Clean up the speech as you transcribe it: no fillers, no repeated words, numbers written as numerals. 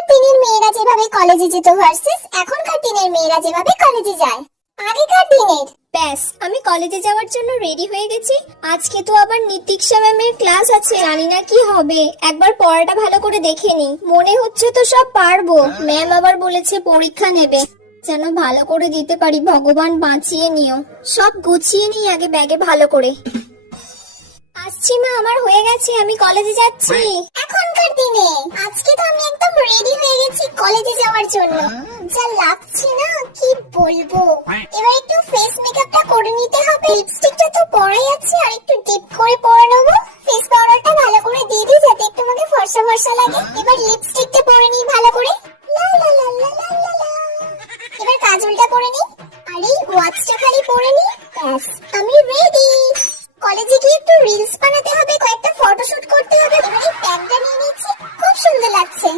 আগেকার দিনের মেয়েরা যেভাবে কলেজে যেত ভার্সেস এখনকার দিনের মেয়েরা যেভাবে কলেজে যায়। আগেকার দিনের ব্যাস আমি কলেজে যাওয়ার জন্য রেডি হয়ে গেছি। আজকে তো আবার নীতিশা ম্যামের ক্লাস আছে, জানি না কি হবে। একবার পড়াটা ভালো করে দেখে নি, মনে হচ্ছে তো সব পারবো। ম্যাম আবার বলেছে পরীক্ষা নেবে, যেন ভালো করে দিতে পারি, ভগবান বাঁচিয়ে নিও। সব গুছিয়ে নিই আগে ব্যাগে ভালো করে। আসছি মা, আমার হয়ে গেছে, আমি কলেজে যাচ্ছি। এখনকার দিনে আজকে তো আমি একদম রেডি হয়ে গেছি কলেজে যাওয়ার জন্য। যা লাগছে না কি বলবো। এবার একটু ফেস মেকআপটা করে নিতে হবে। লিপস্টিকটা তো পরাই আছে, আর একটু ডিপ করে পরে নেবো। ফেস পাউডারটা ভালো করে দিয়ে দিই যাতে একটু আমাকে ফর্সা ফর্সা লাগে। এবার লিপস্টিক